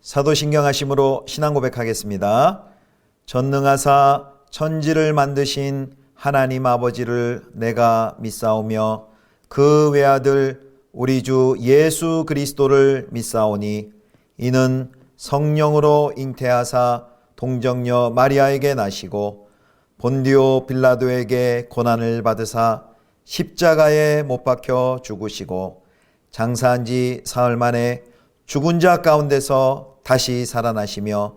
사도신경하심으로 신앙 고백하겠습니다. 전능하사 천지를 만드신 하나님 아버지를 내가 믿사오며 그 외아들 우리 주 예수 그리스도를 믿사오니 이는 성령으로 잉태하사 동정녀 마리아에게 나시고 본디오 빌라도에게 고난을 받으사 십자가에 못 박혀 죽으시고 장사한 지 사흘 만에 죽은 자 가운데서 다시 살아나시며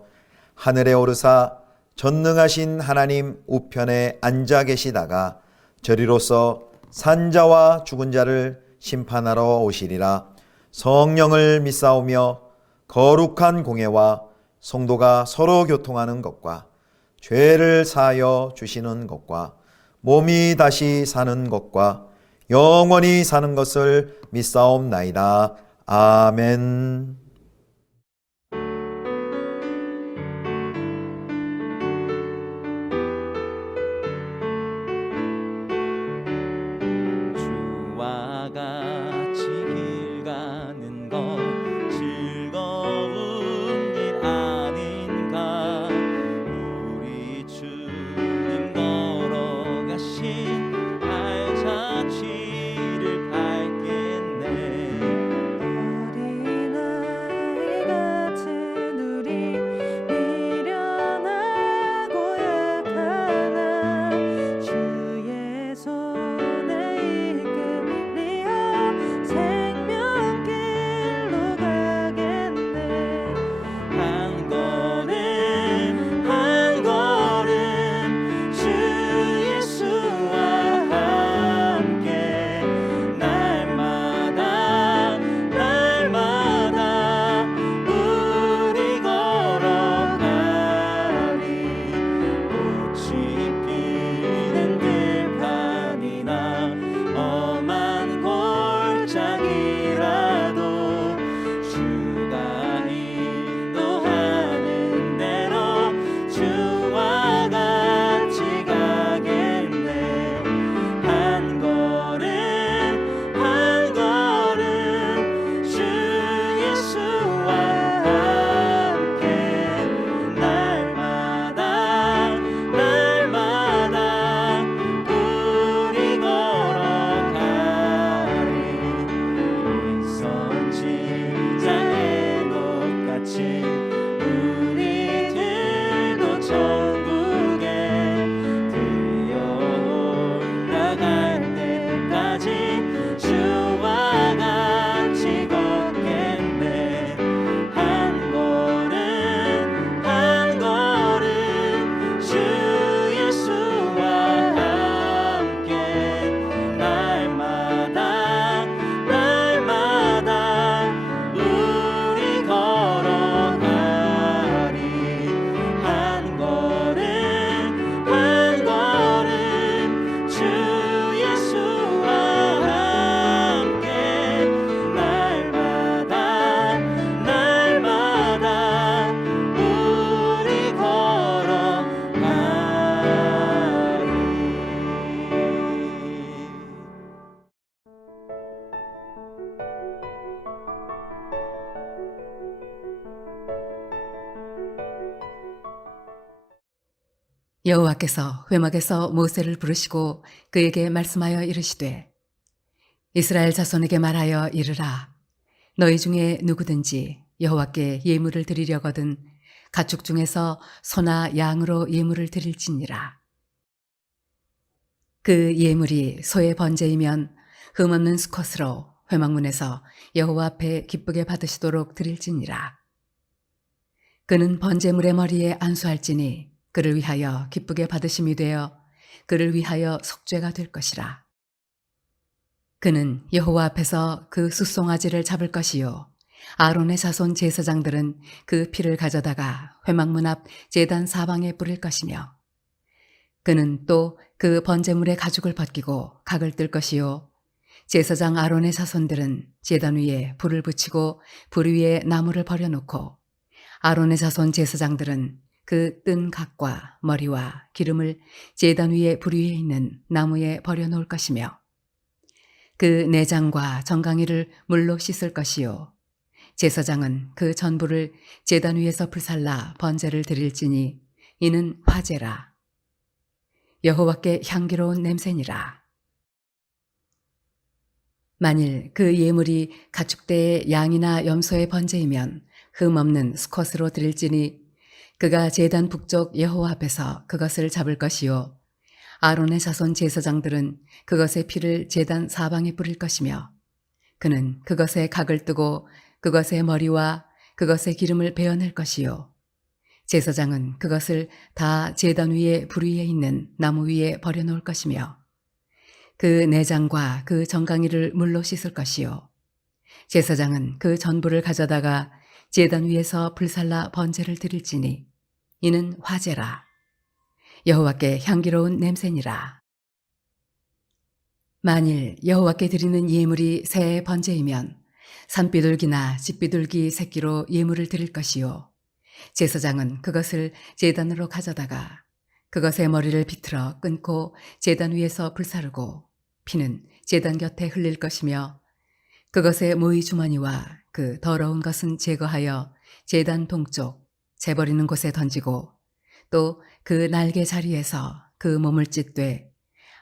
하늘에 오르사 전능하신 하나님 우편에 앉아 계시다가 저리로서 산자와 죽은 자를 심판하러 오시리라. 성령을 믿사오며 거룩한 공회와 성도가 서로 교통하는 것과 죄를 사하여 주시는 것과 몸이 다시 사는 것과 영원히 사는 것을 믿사옵나이다. 아멘. 주와 같이 길 가는 것 즐거운 길 아닌가. 우리 주님 걸어가신 발자취를 밟겠네. 어린아이 같은 우리 미련하고 약하나 주의 손에 이끌리어 생명길로 가겠네. 한 걸음 한 걸음 주 예수와 함께 날마다 날마다 우리 걸어가리. 꽃이 피는 들판이나 험한 골짜기라도 주가 인도하는 대로 주와 같이 가겠네. 한 걸음 한 걸음 주 예수와 함께 날마다 날마다 우리 걸어가리. 선지자의 녹같이 우리들도 천국에 들려 올라갈 때까지 주와 같이 걷겠네. 한 걸음 한 걸음 주 예수와 함께 날마다 날마다 우리 걸어가리. 한 걸음 한 걸음 주 예수와 함께 날마다 날마다 우리 걸어가리. 여호와께서 회막에서 모세를 부르시고 그에게 말씀하여 이르시되 이스라엘 자손에게 말하여 이르라. 너희 중에 누구든지 여호와께 예물을 드리려거든 가축 중에서 소나 양으로 예물을 드릴지니라. 그 예물이 소의 번제이면 흠없는 수컷으로 회막문에서 여호와 앞에 기쁘게 받으시도록 드릴지니라. 그는 번제물의 머리에 안수할지니 그를 위하여 기쁘게 받으심이 되어 그를 위하여 속죄가 될 것이라. 그는 여호와 앞에서 그 숫송아지를 잡을 것이요 아론의 자손 제사장들은 그 피를 가져다가 회막문 앞 제단 사방에 뿌릴 것이며 그는 또 그 번제물의 가죽을 벗기고 각을 뜰 것이요 제사장 아론의 자손들은 제단 위에 불을 붙이고 불 위에 나무를 버려놓고 아론의 자손 제사장들은 그 뜬 각과 머리와 기름을 제단 위에 불 위에 있는 나무에 버려놓을 것이며 그 내장과 정강이를 물로 씻을 것이요 제사장은 그 전부를 제단 위에서 불살라 번제를 드릴지니 이는 화제라. 여호와께 향기로운 냄새니라. 만일 그 예물이 가축대의 양이나 염소의 번제이면 흠없는 수컷으로 드릴지니 그가 제단 북쪽 여호와 앞에서 그것을 잡을 것이요 아론의 자손 제사장들은 그것의 피를 제단 사방에 뿌릴 것이며 그는 그것에 각을 뜨고 그것의 머리와 그것의 기름을 베어낼 것이요 제사장은 그것을 다 제단 위에 불 위에 있는 나무 위에 버려놓을 것이며 그 내장과 그 정강이를 물로 씻을 것이요 제사장은 그 전부를 가져다가 제단 위에서 불살라 번제를 드릴지니 이는 화제라. 여호와께 향기로운 냄새니라. 만일 여호와께 드리는 예물이 새 번제이면 산비둘기나 집비둘기 새끼로 예물을 드릴 것이요 제사장은 그것을 제단으로 가져다가 그것의 머리를 비틀어 끊고 제단 위에서 불사르고 피는 제단 곁에 흘릴 것이며 그것의 모이 주머니와 그 더러운 것은 제거하여 제단 동쪽 재버리는 곳에 던지고 또 그 날개 자리에서 그 몸을 찢되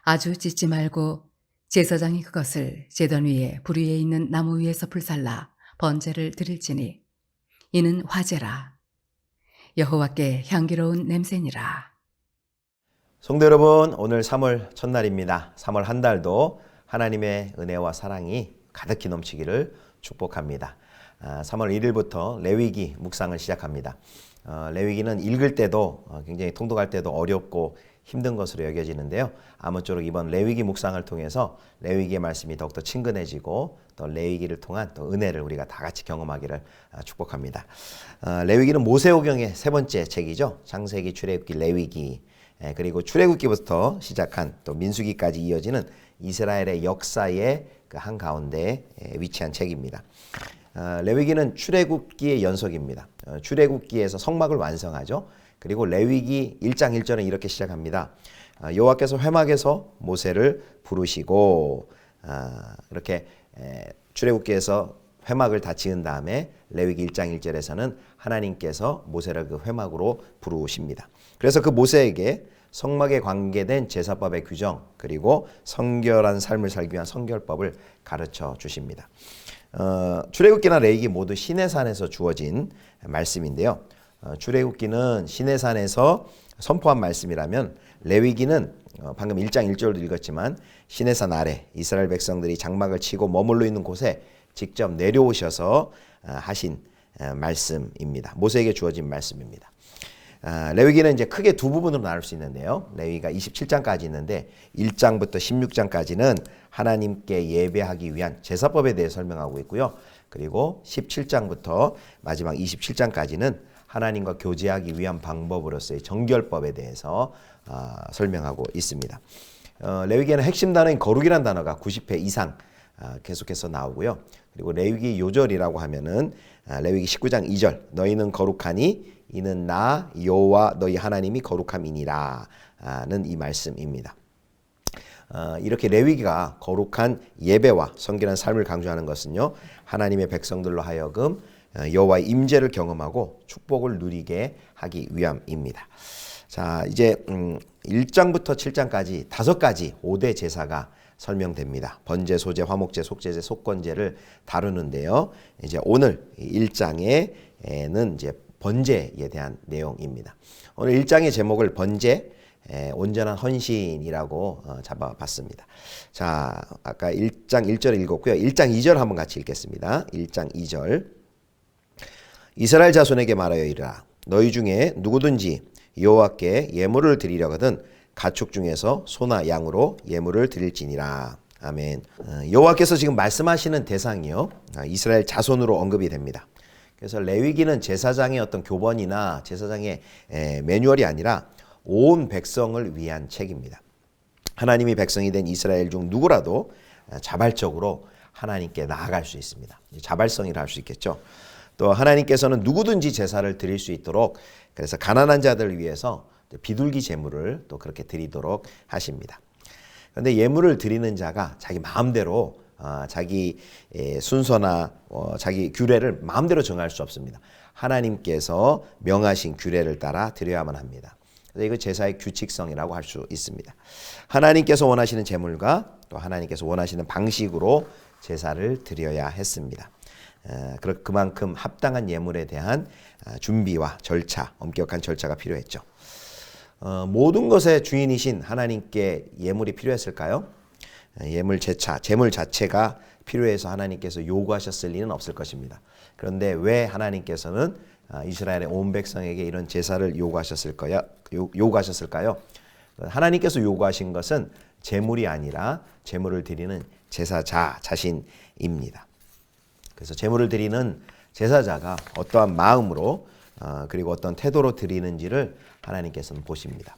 아주 찢지 말고 제사장이 그것을 제단 위에 불 위에 있는 나무 위에서 불살라 번제를 드릴지니 이는 화제라. 여호와께 향기로운 냄새니라. 성도 여러분, 오늘 3월 첫날입니다. 3월 한 달도 하나님의 은혜와 사랑이 가득히 넘치기를 축복합니다. 3월 1일부터 레위기 묵상을 시작합니다. 레위기는 읽을 때도 굉장히 통독할 때도 어렵고 힘든 것으로 여겨지는데요. 아무쪼록 이번 레위기 묵상을 통해서 레위기의 말씀이 더욱더 친근해지고 또 레위기를 통한 또 은혜를 우리가 다 같이 경험하기를 축복합니다. 레위기는 모세오경의 세 번째 책이죠. 창세기, 출애굽기, 레위기, 그리고 출애굽기부터 시작한 또 민수기까지 이어지는 이스라엘의 역사의 그 한가운데 위치한 책입니다. 레위기는 출애굽기의 연속입니다. 출애굽기에서 성막을 완성하죠. 그리고 레위기 1장 1절은 이렇게 시작합니다. 여호와께서 회막에서 모세를 부르시고, 이렇게 출애굽기에서 회막을 다 지은 다음에 레위기 1장 1절에서는 하나님께서 모세를 그 회막으로 부르십니다. 그래서 그 모세에게 성막에 관계된 제사법의 규정 그리고 성결한 삶을 살기 위한 성결법을 가르쳐 주십니다. 출애굽기나 레위기 모두 시내산에서 주어진 말씀인데요. 출애굽기는 시내산에서 선포한 말씀이라면 레위기는 방금 1장 1절도 읽었지만 시내산 아래 이스라엘 백성들이 장막을 치고 머물러 있는 곳에 직접 내려오셔서 하신 말씀입니다. 모세에게 주어진 말씀입니다. 레위기는 이제 크게 두 부분으로 나눌 수 있는데요. 레위기가 27장까지 있는데 1장부터 16장까지는 하나님께 예배하기 위한 제사법에 대해 설명하고 있고요. 그리고 17장부터 마지막 27장까지는 하나님과 교제하기 위한 방법으로서의 정결법에 대해서 설명하고 있습니다. 레위기에는 핵심 단어인 거룩이라는 단어가 90회 이상 계속해서 나오고요. 그리고 레위기 요절이라고 하면은 레위기 19장 2절 너희는 거룩하니 이는 나 여호와 너희 하나님이 거룩함이니라 는 이 말씀입니다. 이렇게 레위기가 거룩한 예배와 성결한 삶을 강조하는 것은요. 하나님의 백성들로 하여금 여호와의 임재를 경험하고 축복을 누리게 하기 위함입니다. 자, 이제 1장부터 7장까지 5가지 5대 제사가 설명됩니다. 번제, 소제, 화목제, 속제제, 속건제를 다루는데요. 이제 오늘 1장에는 이제 번제에 대한 내용입니다. 오늘 1장의 제목을 번제, 온전한 헌신이라고 잡아봤습니다. 자, 아까 1장 1절 읽었고요. 1장 2절 한번 같이 읽겠습니다. 1장 2절 이스라엘 자손에게 말하여 이르라 너희 중에 누구든지 여호와께 예물을 드리려거든 가축 중에서 소나 양으로 예물을 드릴지니라. 아멘. 여호와께서 지금 말씀하시는 대상이요. 이스라엘 자손으로 언급이 됩니다. 그래서 레위기는 제사장의 어떤 교본이나 제사장의 매뉴얼이 아니라 온 백성을 위한 책입니다. 하나님이 백성이 된 이스라엘 중 누구라도 자발적으로 하나님께 나아갈 수 있습니다. 자발성이라 할 수 있겠죠. 또 하나님께서는 누구든지 제사를 드릴 수 있도록 그래서 가난한 자들을 위해서 비둘기 제물을 또 그렇게 드리도록 하십니다. 그런데 예물을 드리는 자가 자기 마음대로 자기 순서나 자기 규례를 마음대로 정할 수 없습니다. 하나님께서 명하신 규례를 따라 드려야만 합니다. 그래서 이거 제사의 규칙성이라고 할 수 있습니다. 하나님께서 원하시는 제물과 또 하나님께서 원하시는 방식으로 제사를 드려야 했습니다. 그만큼 합당한 예물에 대한 준비와 절차, 엄격한 절차가 필요했죠. 모든 것의 주인이신 하나님께 예물이 필요했을까요? 제물 자체가 필요해서 하나님께서 요구하셨을 리는 없을 것입니다. 그런데 왜 하나님께서는 이스라엘의 온 백성에게 이런 제사를 요구하셨을까요? 하나님께서 요구하신 것은 제물이 아니라 제물을 드리는 제사자 자신입니다. 그래서 제물을 드리는 제사자가 어떠한 마음으로 그리고 어떤 태도로 드리는지를 하나님께서는 보십니다.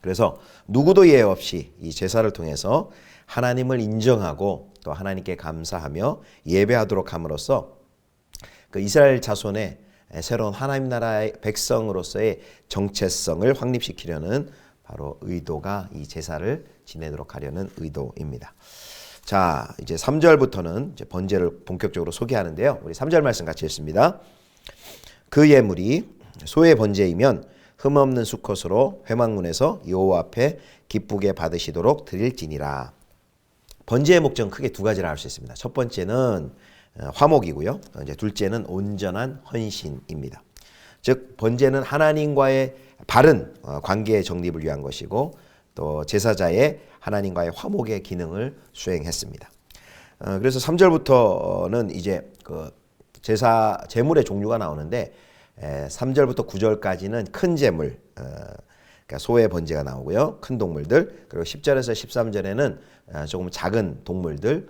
그래서 누구도 예외 없이 이 제사를 통해서 하나님을 인정하고 또 하나님께 감사하며 예배하도록 함으로써 그 이스라엘 자손의 새로운 하나님 나라의 백성으로서의 정체성을 확립시키려는 바로 의도가 이 제사를 지내도록 하려는 의도입니다. 자, 이제 3절부터는 이제 번제를 본격적으로 소개하는데요. 우리 3절 말씀 같이 읽습니다. 그 예물이 소의 번제이면 흠없는 수컷으로 회막문에서 여호와 앞에 기쁘게 받으시도록 드릴지니라. 번제의 목적은 크게 두 가지라 할 수 있습니다. 첫 번째는 화목이고요. 이제 둘째는 온전한 헌신입니다. 즉 번제는 하나님과의 바른 관계의 정립을 위한 것이고 또 제사자의 하나님과의 화목의 기능을 수행했습니다. 그래서 3절부터는 이제 그 제물의 종류가 나오는데 3절부터 9절까지는 큰 제물, 그러니까 소의 번제가 나오고요. 큰 동물들. 그리고 10절에서 13절에는 조금 작은 동물들,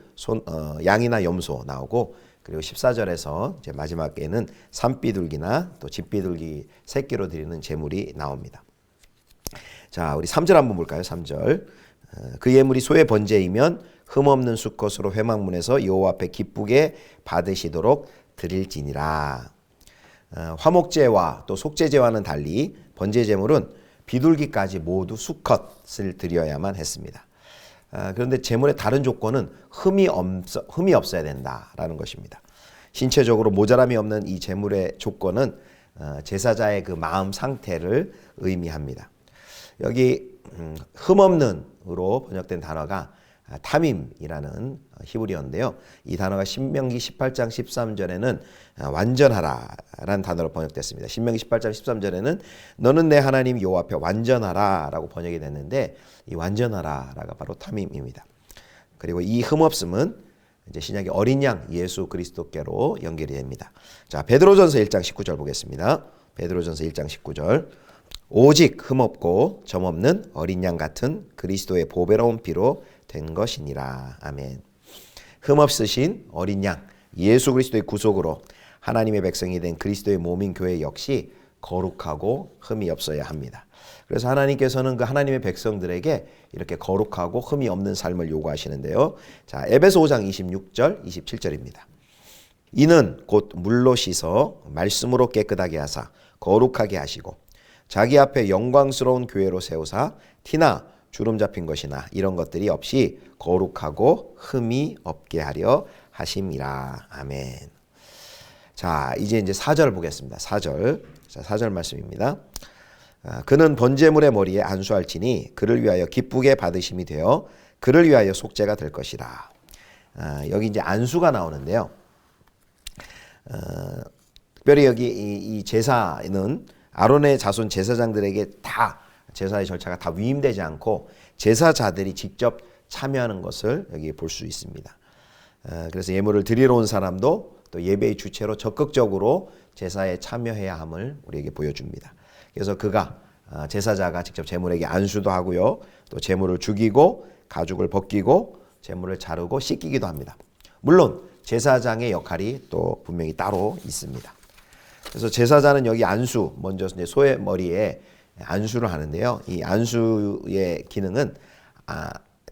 양이나 염소 나오고, 그리고 14절에서 이제 마지막에는 산비둘기나 또 집비둘기 새끼로 드리는 제물이 나옵니다. 자, 우리 3절 한번 볼까요? 3절. 그 예물이 소의 번제이면 흠없는 수컷으로 회막문에서 여호와 앞에 기쁘게 받으시도록 드릴지니라. 화목제와 또 속죄제와는 달리 번제 제물은 비둘기까지 모두 수컷을 드려야만 했습니다. 그런데 제물의 다른 조건은 흠이 없어야 된다라는 것입니다. 신체적으로 모자람이 없는 이 제물의 조건은 제사자의 그 마음 상태를 의미합니다. 여기 흠없는으로 번역된 단어가 타밈이라는 히브리어인데요. 이 단어가 신명기 18장 13절에는 완전하라라는 단어로 번역됐습니다. 신명기 18장 13절에는 너는 내 하나님 여호와 앞에 완전하라라고 번역이 됐는데 이 완전하라가 바로 타밈입니다. 그리고 이 흠없음은 이제 신약의 어린 양 예수 그리스도께로 연결이 됩니다. 자, 베드로전서 1장 19절 보겠습니다. 베드로전서 1장 19절. 오직 흠없고 점없는 어린 양 같은 그리스도의 보배로운 피로 된 것이니라. 아멘. 흠없으신 어린 양 예수 그리스도의 구속으로 하나님의 백성이 된 그리스도의 몸인 교회 역시 거룩하고 흠이 없어야 합니다. 그래서 하나님께서는 그 하나님의 백성들에게 이렇게 거룩하고 흠이 없는 삶을 요구하시는데요. 자, 에베소 5장 26절 27절입니다. 이는 곧 물로 씻어 말씀으로 깨끗하게 하사 거룩하게 하시고 자기 앞에 영광스러운 교회로 세우사 티나 주름 잡힌 것이나 이런 것들이 없이 거룩하고 흠이 없게 하려 하심이라. 아멘. 자, 이제 4절 보겠습니다. 4절. 자, 4절 말씀입니다. 그는 번제물의 머리에 안수할지니 그를 위하여 기쁘게 받으심이 되어 그를 위하여 속죄가 될 것이라. 여기 이제 안수가 나오는데요. 특별히 여기 이 제사는 아론의 자손 제사장들에게 다 제사의 절차가 다 위임되지 않고 제사자들이 직접 참여하는 것을 여기 볼 수 있습니다. 그래서 예물을 드리러 온 사람도 또 예배의 주체로 적극적으로 제사에 참여해야 함을 우리에게 보여줍니다. 그래서 제사자가 직접 제물에게 안수도 하고요. 또 제물을 죽이고 가죽을 벗기고 제물을 자르고 씻기기도 합니다. 물론 제사장의 역할이 또 분명히 따로 있습니다. 그래서 제사자는 여기 안수, 먼저 이제 소의 머리에 안수를 하는데요. 이 안수의 기능은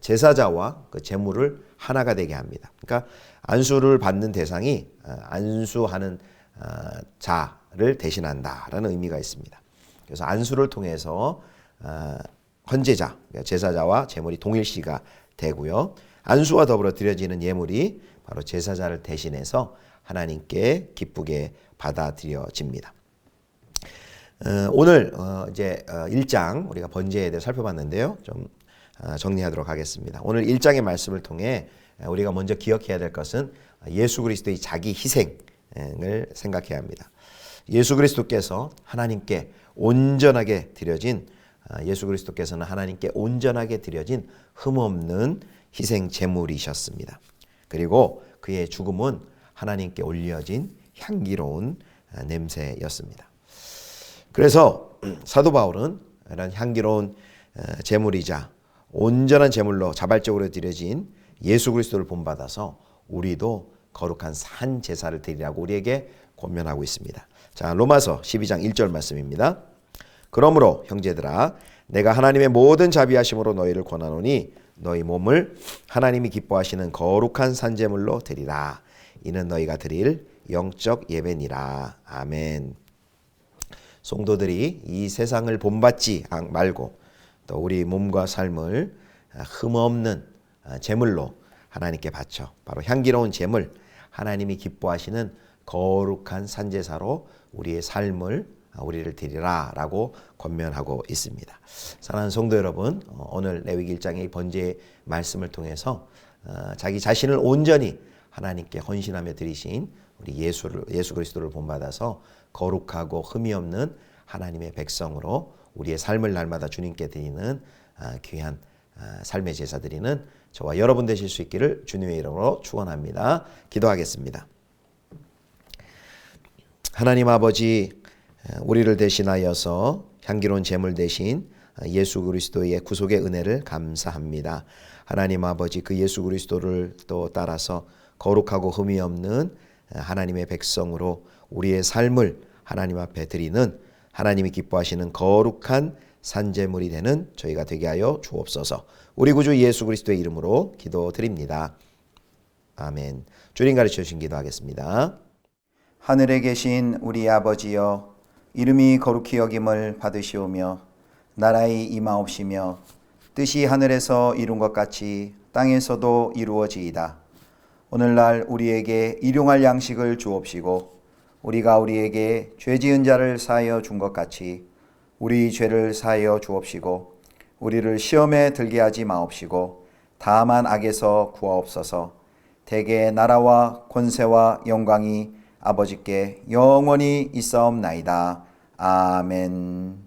제사자와 그 제물을 하나가 되게 합니다. 그러니까 안수를 받는 대상이 안수하는 자를 대신한다라는 의미가 있습니다. 그래서 안수를 통해서 헌제자, 제사자와 제물이 동일시가 되고요. 안수와 더불어 드려지는 예물이 바로 제사장을 대신해서 하나님께 기쁘게 받아들여집니다. 오늘 이제 1장 우리가 번제에 대해 살펴봤는데요. 좀 정리하도록 하겠습니다. 오늘 1장의 말씀을 통해 우리가 먼저 기억해야 될 것은 예수 그리스도의 자기 희생을 생각해야 합니다. 예수 그리스도께서 하나님께 온전하게 드려진 예수 그리스도께서는 하나님께 온전하게 드려진 흠없는 희생 제물이셨습니다. 그리고 그의 죽음은 하나님께 올려진 향기로운 냄새였습니다. 그래서 사도 바울은 이런 향기로운 제물이자 온전한 제물로 자발적으로 드려진 예수 그리스도를 본받아서 우리도 거룩한 산 제사를 드리라고 우리에게 권면하고 있습니다. 자, 로마서 12장 1절 말씀입니다. 그러므로 형제들아 내가 하나님의 모든 자비하심으로 너희를 권하노니 너희 몸을 하나님이 기뻐하시는 거룩한 산 제물로 드리라. 이는 너희가 드릴 영적 예배니라. 아멘. 성도들이 이 세상을 본받지 말고 또 우리 몸과 삶을 흠없는 제물로 하나님께 바쳐 바로 향기로운 제물, 하나님이 기뻐하시는 거룩한 산제사로 우리를 드리라 라고 권면하고 있습니다. 사랑하는 성도 여러분, 오늘 레위기 1장의 번제의 말씀을 통해서 자기 자신을 온전히 하나님께 헌신하며 드리신 우리 예수 그리스도를 본받아서 거룩하고 흠이 없는 하나님의 백성으로 우리의 삶을 날마다 주님께 드리는 귀한 삶의 제사 드리는 저와 여러분 되실 수 있기를 주님의 이름으로 축원합니다. 기도하겠습니다. 하나님 아버지, 우리를 대신하여서 향기로운 제물 대신 예수 그리스도의 구속의 은혜를 감사합니다. 하나님 아버지, 그 예수 그리스도를 또 따라서 거룩하고 흠이 없는 하나님의 백성으로 우리의 삶을 하나님 앞에 드리는 하나님이 기뻐하시는 거룩한 산제물이 되는 저희가 되게 하여 주옵소서. 우리 구주 예수 그리스도의 이름으로 기도드립니다. 아멘. 주님 가르쳐 주신 기도하겠습니다. 하늘에 계신 우리 아버지여, 이름이 거룩히 여김을 받으시오며 나라의 임하옵시며 뜻이 하늘에서 이룬 것 같이 땅에서도 이루어지이다. 오늘날 우리에게 일용할 양식을 주옵시고 우리가 우리에게 죄 지은 자를 사하여 준 것 같이 우리 죄를 사하여 주옵시고 우리를 시험에 들게 하지 마옵시고 다만 악에서 구하옵소서. 대개 나라와 권세와 영광이 아버지께 영원히 있사옵나이다. 아멘.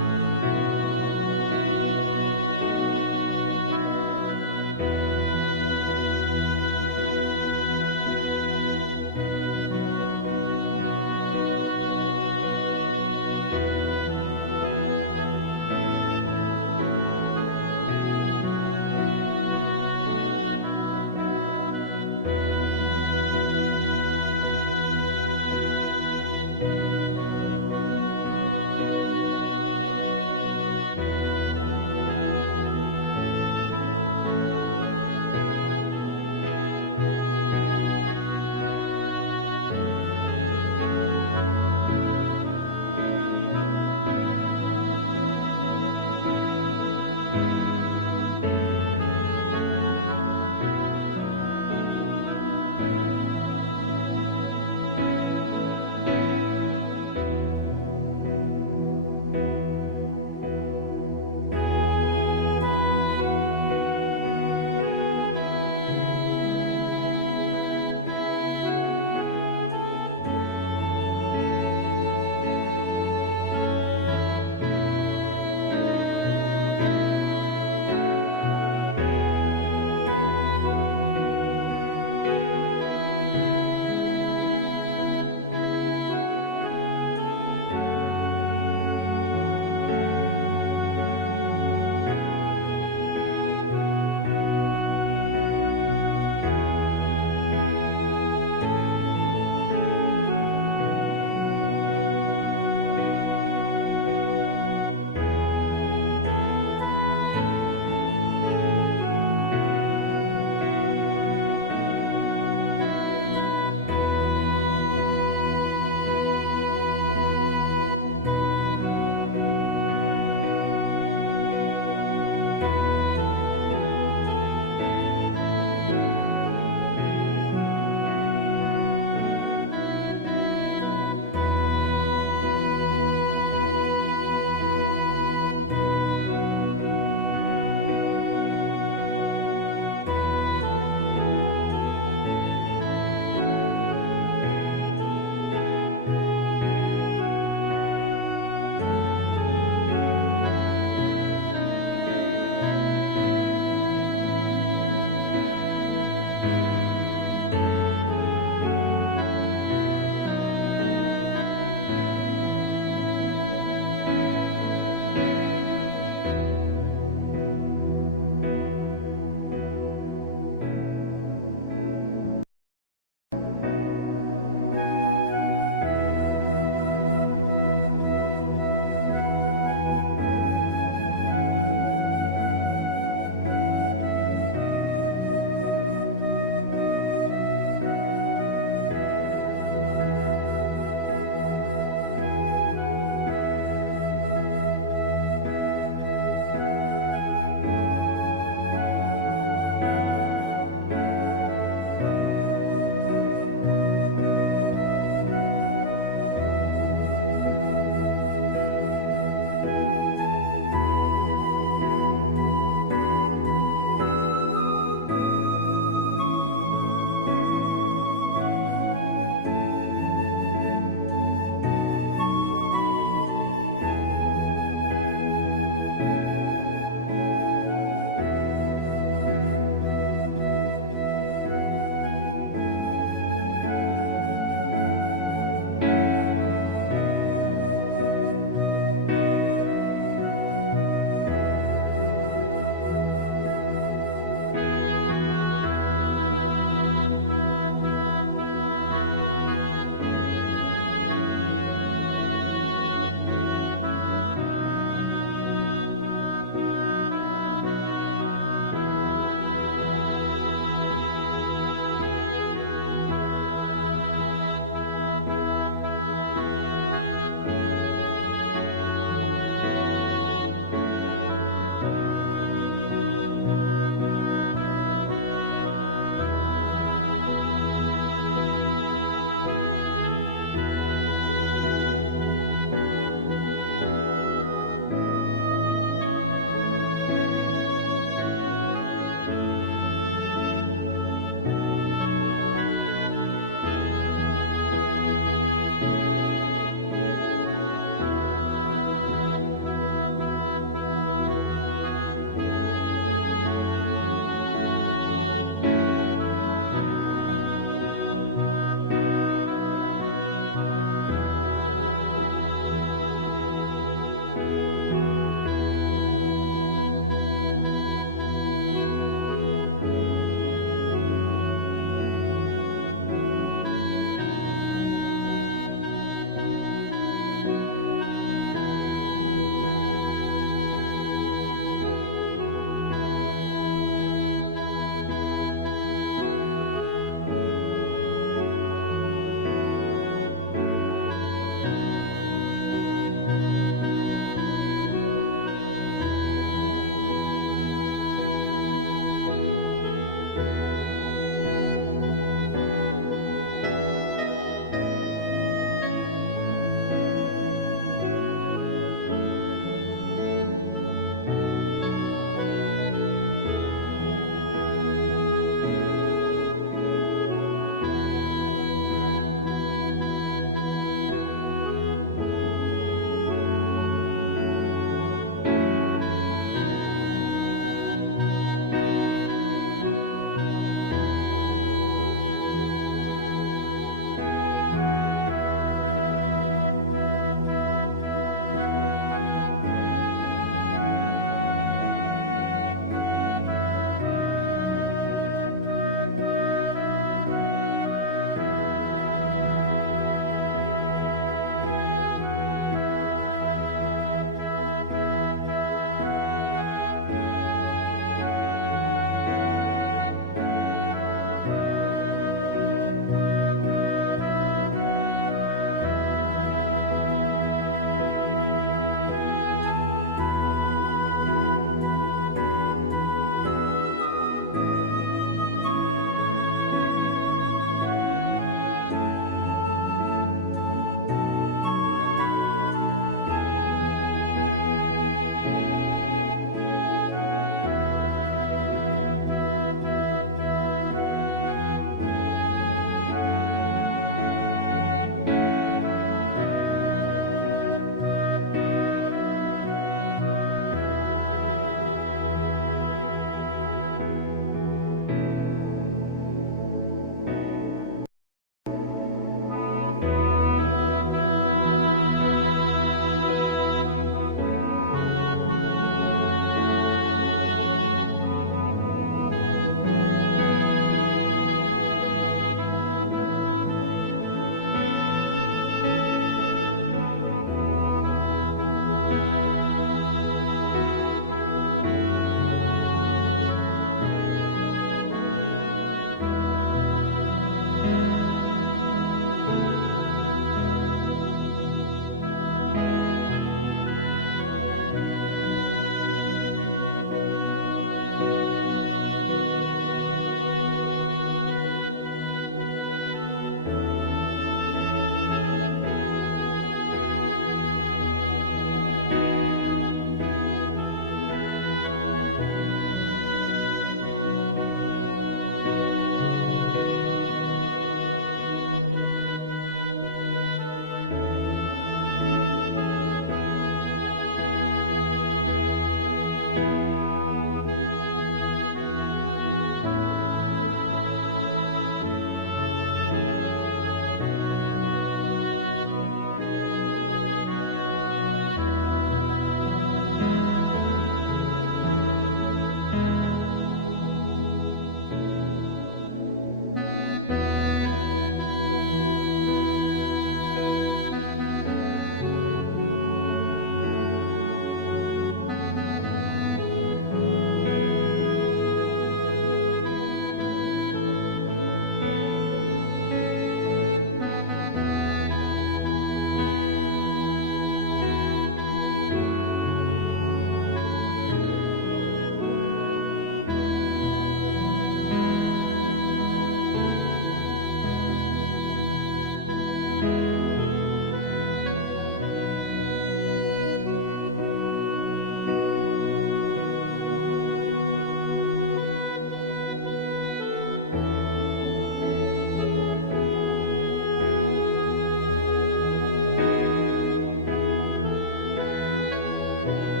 주